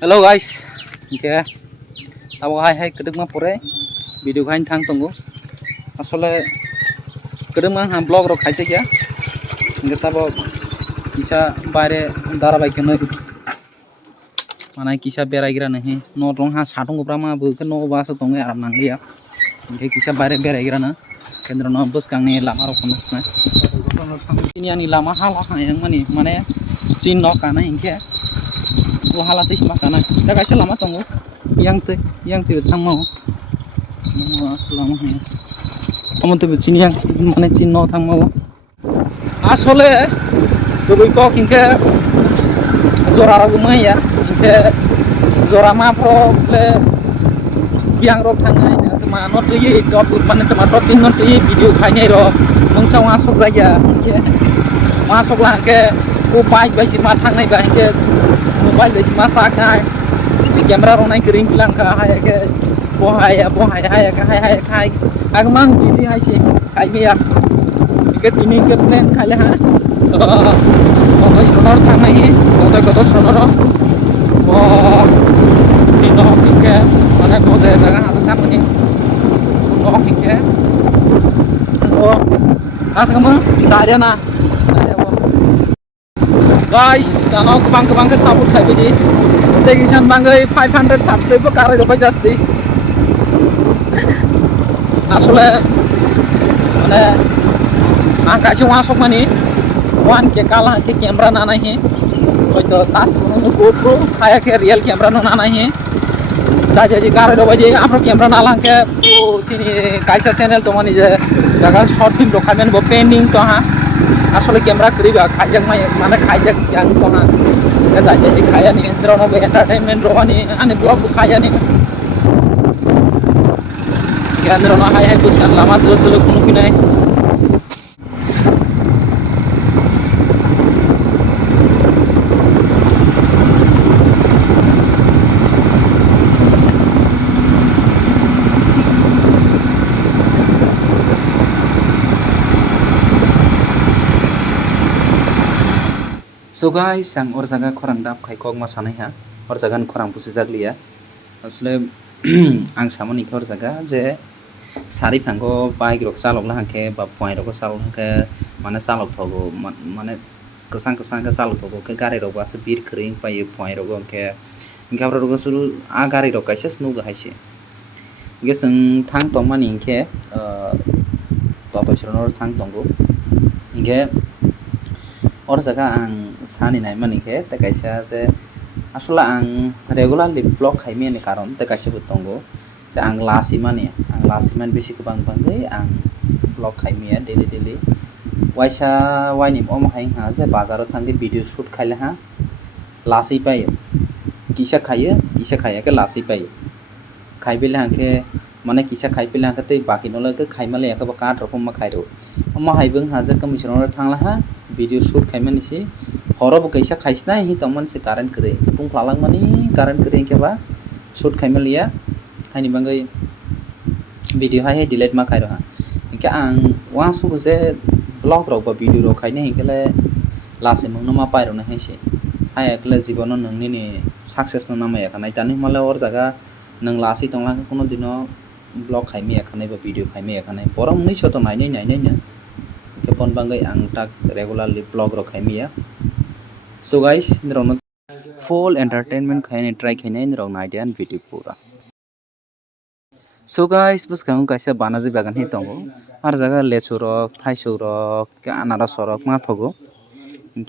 Hello guys, oke, tabo hai kedeng ma pore video kain thang tunggu. Asole kedeng ma ham blog ro kaise kya. Oke tabo kisah bare dara bai keno mana kisah berai gira nahi. No rong ha satung ko prama bu ke no basa tonge aram nang ya. Oke kisah bare berai gira na. Kendra no bus kang ne lama ro kono na. Ini ani lama hala yang mana chin no kana ingke. Wahala tis makana da kaisa lama tongo yang te thangmo selama ni amon te chini yang mane chin no thangmo asole dubui ko kinke zora ragu mai ya kinke zora ma pro le yang ro thangai na tama no te ye dot mane tama dot tin no te video khainai ro mongsa wa sok jaya ke ma sok la ke upai bai si ma thangai ba ke mobile desi masak ngai di kamera ronai kering bilang ka hai ke bohaya ka hai agmang busy hai si kai biya ke tini ke plan kale ha oto sonor thangai oto sonor dino ke mana boze daga hasak tamani ke lo asgama dariana guys, ano kebang ke sabut kai bidi. Degisan bangai 500 subscriber karai robai jasti. Asole mane angka si wasok mani wan ke kala ke kamera na nahi. Hoito tas no GoPro kaya ke real kamera no na nahi. Da jadi karai robai je apro kamera na lang ke sini kaisa channel to mani je jaga short film dokamen bo pending to ha. Asole kamera keriba kajak mai mana kajak yang kona kada jadi kaya ni entrono be entertainment rohani ane blog kaya ni androno hai buskan lama dulu kuno pinai So guys, ang or jaga khorang dap khai kok ma sanai ha or jaga khorang pusi jagliya asle ang samoni khor jaga je sari phango bike rok chalok la hangke ba point rok chalok hangke mane chalok thogo mane kesang ke chalok thogo ke gari rok ase bir khring pai point rok hangke gabra rok suru a gari rok kaisa snu ga haise ge sing thang tongmani hangke toto shronor thang tongo hangke or jaga ang sani nai mani ke te kaisa je asula ang regularly vlog khaimi ni karon te kaisa butongo je ang lasi mani besi kubang bangai ang vlog khaimi daily waisa waini om haing ha je bazar thangi video shoot khaile ha lasi pai kisa khaiye ke lasi pai khaibile hangke mane kisa khaibile hangke te baki nole ke khaimale ka ba ka rokom ma khairo amma haibung ha je commissioner thangla ha video shoot khaimani si horo bo kaisa khaisna hi tomon se current kre pung plalang mani current kre ke ba shoot khaimaliya haini bangai video hai delete ma khairo ha ke ang wa su je blog ro ba video ro khaine hingkele lase mongno ma pairo na haise hai ekle jibono nangni ni success no namai ekhanai tani male or jaga nang lasi tongla kono dino blog khaimi ekhanai ba video khaimi ekhanai borom ni soto nainai na kepon bangai ang tak regularly vlog ro khaimi ya so guys nirong full entertainment khaine try khaine nirong naidian video pura so guys bus kang kaisa banaji bagan hi tongo ar jaga lechurok thaisurok ke anaras sorok ma thogo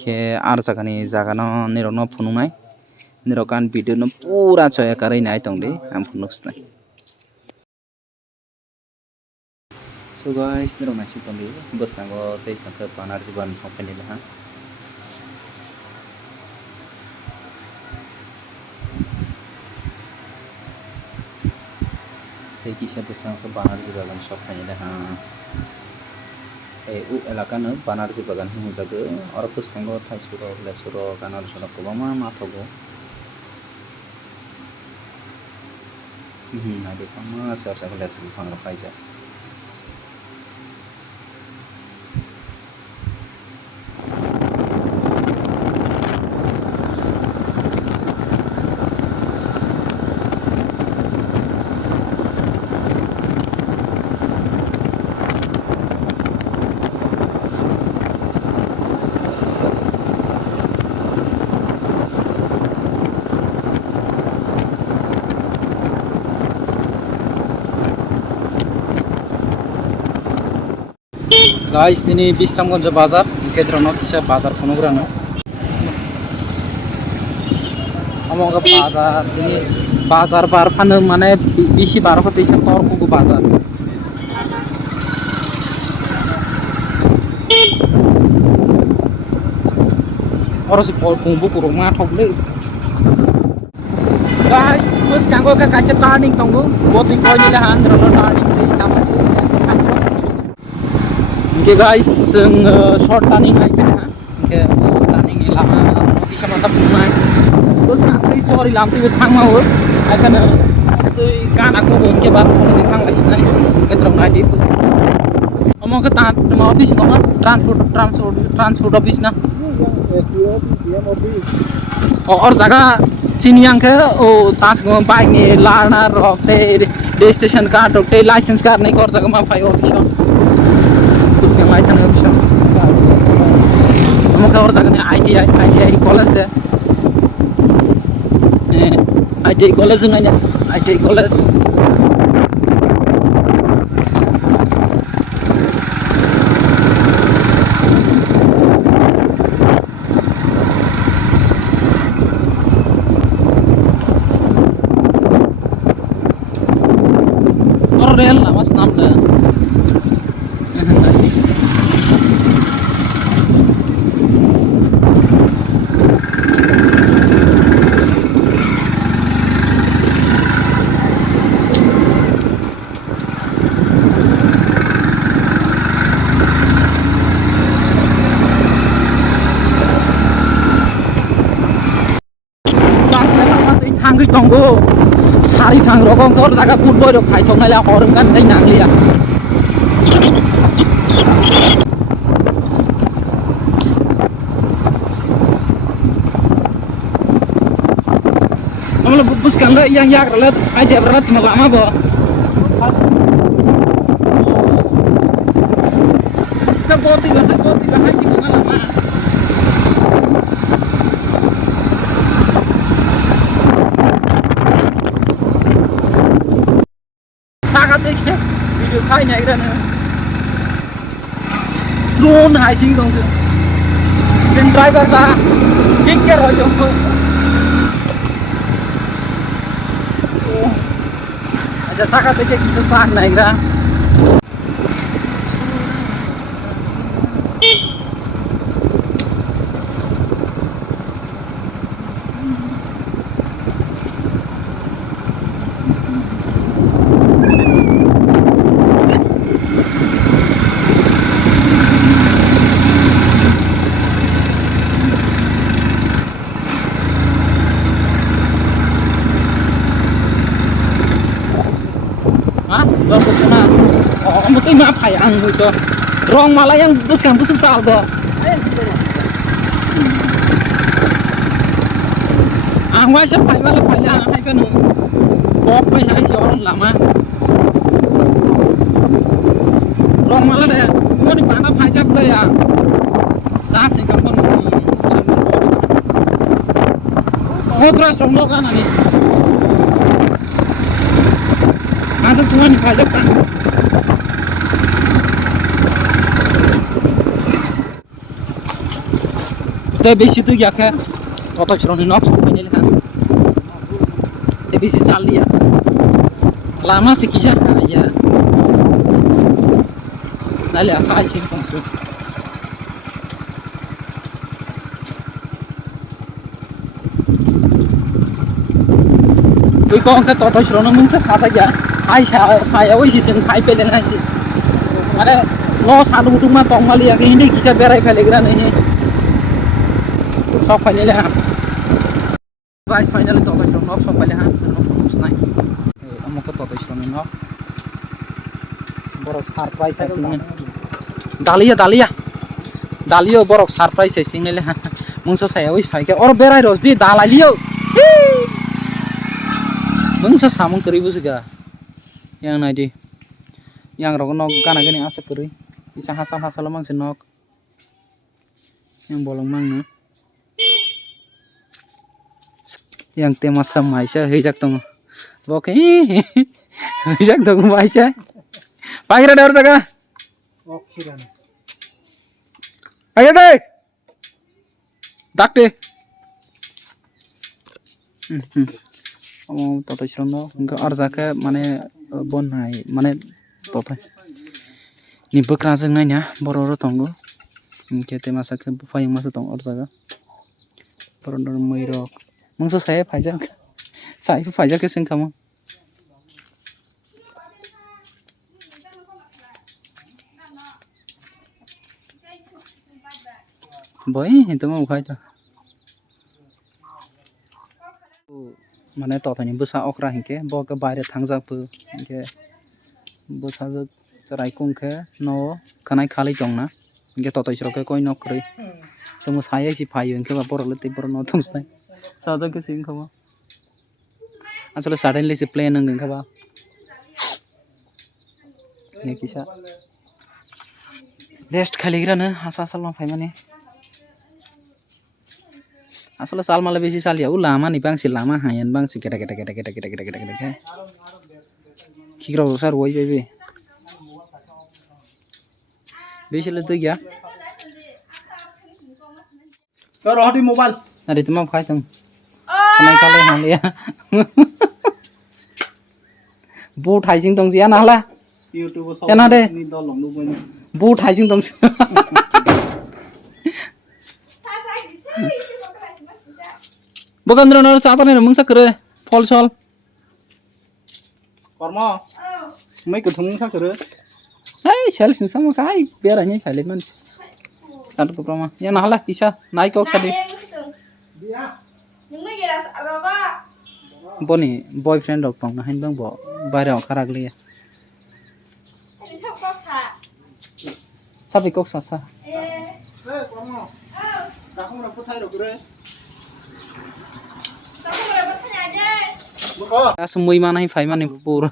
ke ar jaga ni jaga no nirong no phununai nirokan video no pura choya karai nai tongde am phunusnai so guys nirong nai si tongde bus kang go teis na ke banaji ban songpeni ha tei kisa besang ke Banerjee bagan shop khaini da ha u elaka no Banerjee bagan hi mujago or puskango thaisuro lesuro kanar sura kobama ma thogo na de kama sarsa lesuro phang paisa Guys, ini Bisramganj Bazar. Kedrono kisah bazar phonograno. Amoga bazar ini bazar bar phano mane bisi baro ko tisa torku bazar. Oro si pungbu kurung mathok le. Guys, mus kanggo ka kasih turning tunggu. Boti koi ni lah androno turning tamu. Oke guys, seng short turning aja nih, oke turning ini lama, nanti sama sama pemain. Terus nanti cari lampu betang mau, akan nanti kan aku mungkin baru nanti betang lagi nih, kita terus nanti terus. Omong kita mau office ngomong transport office na. और जगह चिनियांग के ओ तास गो bike ने लाना रोकते registration card रोकते licence card नहीं कर जगह में फाइव ऑफिस उसके लाइट है ऑफिस हम का और जगह में आईटीआई कॉलेज है आईटीआई कॉलेज नहीं है ITI college real lah mas nam dah. Thang cái tonggo sari phang rokong kor jaga putboy rok khai thongnai la horong kan dai nanglia amlo bus kan da yang yak relat ai de berat timah lama bo ka boti ga hai sing lama देखिए video खाई नहीं रहा है drone हाइसिंग दो से driver का kick कर रहा है अच्छा साका देखिए किसी साथ नहीं रहा Kamu tuh maaf hayang gitu, rong malah yang bus kampus susah do. Wah siapa yang malah hayang, hai penu, bopไปให้si orang lama, rong malah deh, mau di mana pajak deh ya, dah sih kampung ini, oh terus rong do kan ani, masa tuan di pajak kan. Tapi besi tu ya kan, otak serong nok sampai ni kan. Tapi besi cali ya, lama sih kisah ya. Nala apa sih konsul? Kau kau angkat otak serong mungkin sah saja. Hai saya wis sih hai pelen hai sih. Mana lo satu rumah tong mali ya ini kisah berai felegram ini. Shop finally ha guys finally to shop nok shop pale ha nok snai amok to shop nok borok surprise asing dalia borok surprise asing le ha mungsa saya wis phai ke or berai ros di dalalio mungsa samung kari busiga yang nai di yang rok nok kana gani asa kari isa hasal mang senok yang bolong mang na yang tema sama aja hijak tong oke hijak tong aja pakai ada orang jaga Ayo deh. Dak deh. Toto isrono enggak arzake mane bonai mane toto. Ni bekra जों नायना बर'र tongo. Kete masa ke bufayang masa tong arzaga. Borondo moirok. Mungso saya pajak. Saya pajak ke sing kamu. Boy, itu mau khai to. Mane totani busa okra hinke bo ke baire thangjak pu hinke busa jok charai kungke no kanai khali tongna hinke toto isroke koi nokri somo saya si phayo hinke ba borole te bor no thumstai sajak ke sing khaba asole suddenly si plan nang khaba ne kisa rest khaligrana asa salma phai mane asal salma lebih sih salia lama nih bang si lama hayan bang si kita kira besar woi bebe bisa letu ya Taruh di mobile. ada itu mah kai tong kanai kale hal ya boot haising tong sia nah lah YouTube ya nah deh ini tolong lu punya. boot haising tong bukan drone saat ini mungsa kere fall sol Korma. Mấy cái thùng khác rồi. hey sel sing sama kai biar aja kali man satu ke proma ya nah lah bisa naik kok sadi Dia. Nhưng mấy cái là sợ rồi ba. boni boyfriend rok tong na hin bang bo bare kharak liya Thì sao có sợ? sabi kok sasa Ê. Ê, Korma. Đã không được thay được rồi. Tao không phải bắt nhà chứ. Bữa. semui mana hi fai mane pura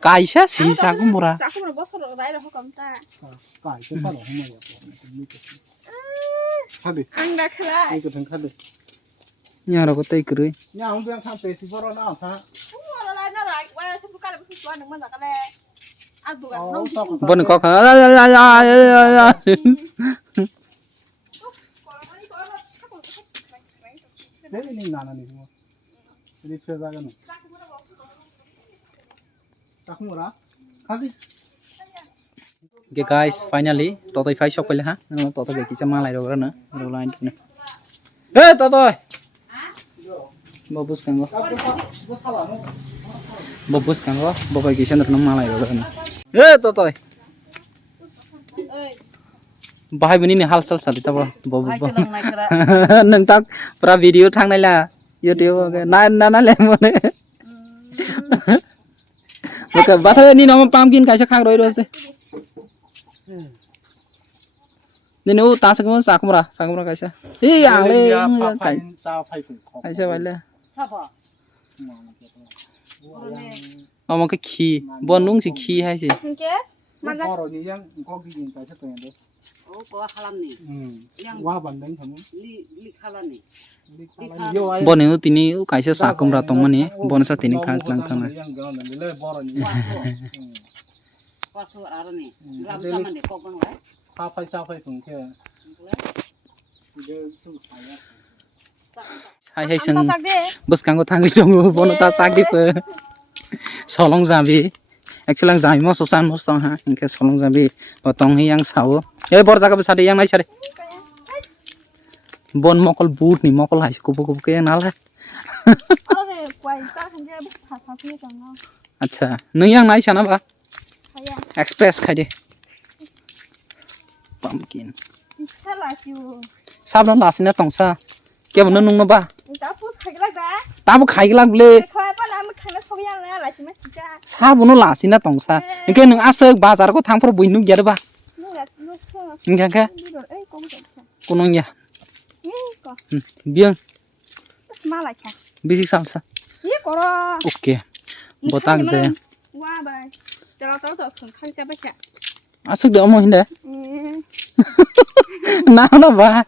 kaisa sisa ku mura Tao không phải bắt rồi đấy đâu không ta. Cải cái phát không mà. Khác đi. Ăn đã khá lại. Mấy cái thùng khác đi. nya ro ko tei kre Nhà không biết tham tế thì vào đó nào tha. Không mà nó lại qua xong cái là cái quan đừng mà cái này. Ăn tụi nó không. boni ko kha Thế thì nàn này đúng không? Đi chơi ra cái này. Ta không ra. Khác đi. Okay guys, finally totoi fai shop pele ha no toto ge kisa malai ro na ro line ne eh totoi bobus kango Bữa sau là nó. bobus kango bobai kisa no malai ro na eh totoi Ơi. bahai bini ni hal sal sal ta bo bobu nang tak pra video thang nai la youtube ge na le mo ne okay batha ni no pumpkin kaisa khak roi ro se nên nếu ta sẽ có sao không ra cái sao ý à lên cái sao phải phải khó. cái sao vậy là Sao bỏ? một cái khí bọn nung chỉ khí hay gì Không chứ. Mà có rồi thìยังcó cái gì cái chất này đấy. Oh, ko halam ni. Qua bản đánh thằng Li halam ni. bọn nếu tini cái sao không ra tông mà nè bọn sao tini khác lăng thằng này Ko su ara ni. Lam sama ni ko bang lai. sao phải cùng kia. hay hay sừng Ăn tao đi. bus kang có thang cái chung bọn ta sang đi phơ solong zabi actually zabi mo sosan mo song ha cái solong zabi và tông hi yang sao ấy bor jaga besar yang nai chare bon mokol boot ni mokol hai kupu cái nal ha Ơ thì quay ta không chứ thật thật như chẳng nó. अच्छा नहीं yang nai chana ba Hay à. express khai đi pumpkin Sao lại chịu. sab don lasina tongsa ke bon nung no ba Tao phút khai lại đã. ta bo khai lag le Khai ba làm khai nó không gian này lại chỉ mấy cha. sa bon lasina tongsa ke nung asek bazar ko thang por buinu ger ba Nó là nó không. ingka ka Đi rồi ấy cũng được. kunong ya Nhé có. biang Mà lại chả. bisi salsa Nhé có đó. okay botak je Qua bài. Cho tao tao không khai cho bác chả. asuk de omo hinde Ừ. na na ba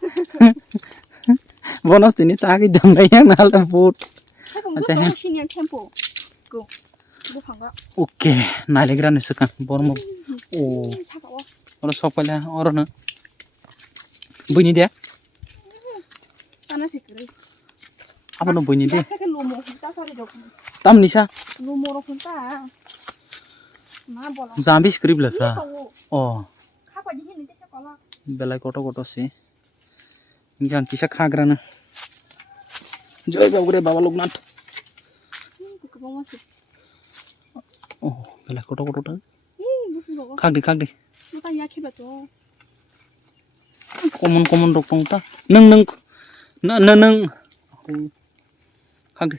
bonus tini sa ki jam nai yang nal ta food Thế cũng अच्छा rất है। có xin nhận thêm bộ. Cô. Cô phòng đó. okay na le gran sekan bormo o Sao cậu? ora sokpala ora na Bunyi dia. Tanah sikri. Apa no bunyi dia? Saya kan lumo kita cari dok. Tam nisa. Lumo ro kita. Nah bola. Zambi script lah sa. Oh. Apa di sini kita sekolah. Belai koto sih. Jangan kisah kagra na. Joy bawa Baba Loknath. Kebang masih. Oh, belai koto dah. Musim bawa. Kag di. Kita nyaki betul. Common rok tong ta. Neng. Kag di.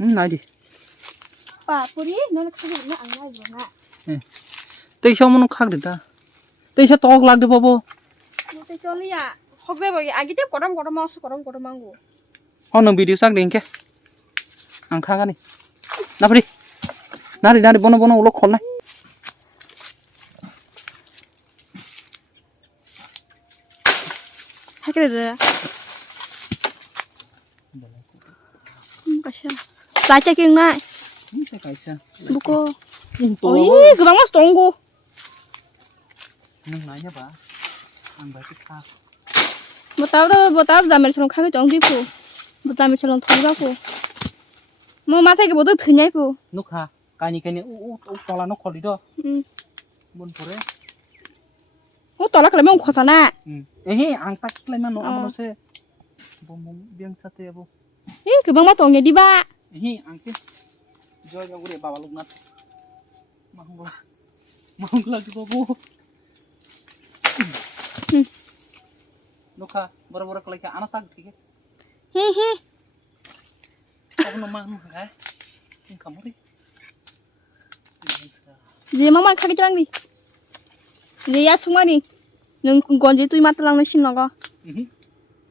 Nai di. Pak puri, nana kesini nak anggai juga. Tei sao mon kag di ta. Tei sao tok lag di babo. Nanti coli ya. Hokbe bagi. Agi tiap koram manggu. Oh, nang video sak dengke. Ang khaga ni. Napri. Nari bono ulok khol nai. Hakre deh. Kasih. Baca keng nai. Saya kaisa. Buku. Oh iya, kebang mas tunggu. Nang nanya ba. Ang batik kha. बताओ जामेर चलं खागे दं दिफु जामेर चलं थंगाफु म माथाय के बदो थैनायफु Nukha. Kani u tola no kholi do. Bon pore. ओ तला खले म खसना Ang tak klaiman no abo se. Bom biang sate abo. ए गोबां मा दंगे दिबा Ang ke. Joy bawa Baba Loknath. Mahungla di babo. Nukha, bora kelai ka anak sak ठीक है. हे Ako no mang hai. Ing kamori. जे मा मान खागे जांग दि जे या सुमानि नों गनजे तुइ मात लांनो सिनग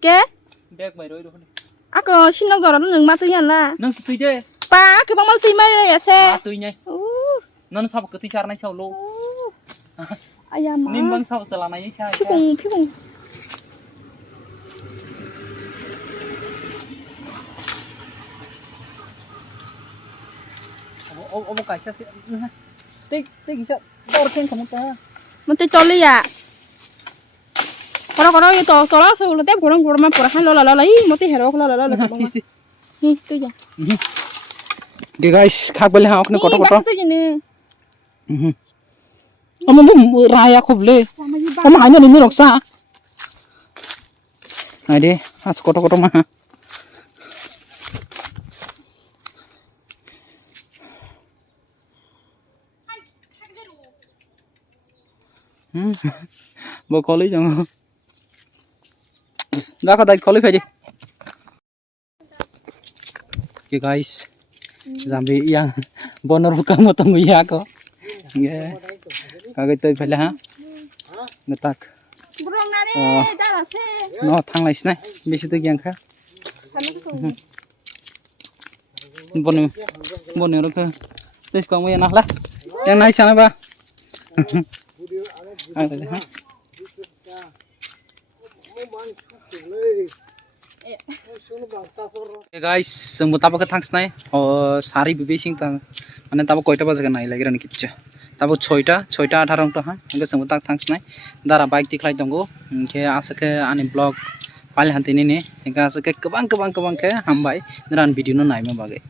के Bag bai roi do ni. आको सिनग दर नों मा तुइ हला Nang setui de. पा गोबां माल तुइ मारि या से Tui nyai. Nan sab keti charnai sau lo. आया मा Nin bang sab selanai sai. फिगुं Obo kaisa. Tik isa. Dor ken kamu ta. मते चले या करो ये तो तोला से उलते गोरम मा पर हां ला ई मते हेरो ला हि तो जा Okay guys, khak bale ha okne koto तो जने Amo raya khoble. Amo haina ni roksa. Nai de, as koto ma. Bo kholi jang. Daka dai kholi phai di. Okay guys, zambi yang bonor buka motong ya ko. Nge. Kagai toi phai la ha. Ngetak. बुरंग नारे दालासे No thanglais nai. Besi to gyang kha. Bonu ro ka. Tes ko mo yana la. Yang nai sana ba. Ada ha. Hey guys, semua tapo ke thanks nai. Sari bibising ta. Mane tapo koita bajaga nai lagi rani kitcha. Tapo 6টা 18 to ha. Engke semua tak thanks nai. Dara bike tiklai donggo. Engke asake ani blog pale hantini ne. Engke asake kebang ke hambai. Neran video no nai ma bagai.